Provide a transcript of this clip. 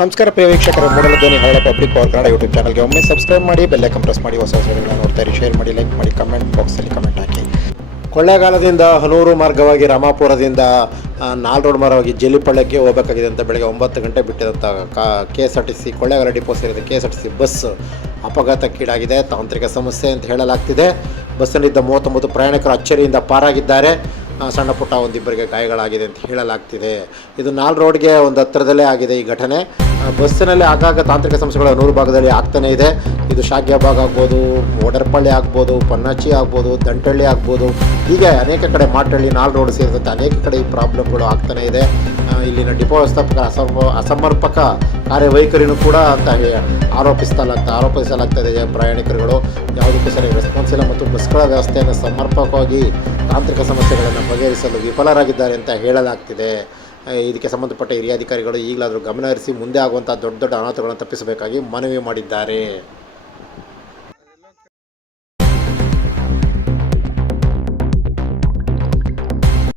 ನಮಸ್ಕಾರ ಪ್ರಿಯ ವೀಕ್ಷಕರು, ಮೂಡಲ ಧ್ವನಿ ಹರಳ ಪಬ್ಲಿಕ್ ಪವರ್ ಕನ್ನಡ ಯೂಟ್ಯೂಬ್ ಚಾನಲ್ಗೆ ಒಮ್ಮೆ ಸಬ್ಸ್ಕ್ರೈಬ್ ಮಾಡಿ, ಬೆಲ್ ಐಕಾನ್ ಪ್ರೆಸ್ ಮಾಡಿ, ಹೊಸ ವಿಡಿಯೋಗಳನ್ನ ನೋಡ್ತಾ ಇರಿ. ಶೇರ್ ಮಾಡಿ, ಲೈಕ್ ಮಾಡಿ, ಕಮೆಂಟ್ ಬಾಕ್ಸಲ್ಲಿ ಕಮೆಂಟ್ ಹಾಕಿ. ಕೊಳ್ಳೇಗಾಲದಿಂದ ಹನೂರು ಮಾರ್ಗವಾಗಿ ರಾಮಾಪುರದಿಂದ ನಾಲ್ ರೋಡ್ ಮಾರ್ಗವಾಗಿ ಜಲ್ಲಿಪಳ್ಳಕ್ಕೆ ಹೋಗಬೇಕಾಗಿದೆ ಅಂತ ಬೆಳಗ್ಗೆ 9 ಗಂಟೆ ಬಿಟ್ಟಿದಂಥ KSRTC ಕೊಳ್ಳೇಗಾಲ ಡಿಪೋ ಸೇರಿದ KSRTC ಬಸ್ ಅಪಘಾತಕ್ಕೀಡಾಗಿದೆ. ತಾಂತ್ರಿಕ ಸಮಸ್ಯೆ ಅಂತ ಹೇಳಲಾಗ್ತಿದೆ. ಬಸ್ಸಲ್ಲಿದ್ದ 39 ಪ್ರಯಾಣಿಕರು ಅಚ್ಚರಿಯಿಂದ ಪಾರಾಗಿದ್ದಾರೆ. ಸಣ್ಣ ಪುಟ್ಟ ಒಂದಿಬ್ಬರಿಗೆ ಗಾಯಗಳಾಗಿದೆ ಅಂತ ಹೇಳಲಾಗ್ತಿದೆ. ಇದು ನಾಲ್ ರೋಡ್ಗೆ ಒಂದು ಹತ್ತಿರದಲ್ಲೇ ಆಗಿದೆ ಈ ಘಟನೆ. ಬಸ್ಸಿನಲ್ಲಿ ಆಗಾಗ ತಾಂತ್ರಿಕ ಸಮಸ್ಯೆಗಳು ನೂರು ಭಾಗದಲ್ಲಿ ಆಗ್ತಾನೇ ಇದೆ. ಇದು ಶಾಗ್ಯಬಾಗ್ ಆಗ್ಬೋದು, ಓಡರ್ಪಳ್ಳಿ ಆಗ್ಬೋದು, ಪನ್ನಾಚಿ ಆಗ್ಬೋದು, ದಂಟಳ್ಳಿ ಆಗ್ಬೋದು, ಹೀಗೆ ಅನೇಕ ಕಡೆ ಮಾಟಳ್ಳಿ ನಾಲ್ ರೋಡ್ ಸೇರಿದಂತೆ ಅನೇಕ ಕಡೆ ಈ ಪ್ರಾಬ್ಲಮ್ಗಳು ಆಗ್ತಾನೇ ಇದೆ. ಇಲ್ಲಿನ ಡಿಪೋ ವ್ಯವಸ್ಥಾಪಕರ ಅಸಮರ್ಪಕ ಕಾರ್ಯವೈಖರಿನೂ ಕೂಡ ಅಂತ ಆರೋಪಿಸಲಾಗ್ತದೆ. ಪ್ರಯಾಣಿಕರುಗಳು ಯಾವುದಕ್ಕೂ ಸರಿಯಾಗಿ ರೆಸ್ಪಾನ್ಸ್ ಇಲ್ಲ ಮತ್ತು ಬಸ್ಗಳ ವ್ಯವಸ್ಥೆಯನ್ನು ಸಮರ್ಪಕವಾಗಿ ತಾಂತ್ರಿಕ ಸಮಸ್ಯೆಗಳನ್ನು ಬಗೆಹರಿಸಲು ವಿಫಲರಾಗಿದ್ದಾರೆ ಅಂತ ಹೇಳಲಾಗ್ತಿದೆ. ಇದಕ್ಕೆ ಸಂಬಂಧಪಟ್ಟ ಹಿರಿಯ ಅಧಿಕಾರಿಗಳು ಈಗಲಾದರೂ ಗಮನಹರಿಸಿ ಮುಂದೆ ಆಗುವಂಥ ದೊಡ್ಡ ದೊಡ್ಡ ಅನಾಹುತಗಳನ್ನು ತಪ್ಪಿಸಬೇಕಾಗಿ ಮನವಿ ಮಾಡಿದ್ದಾರೆ.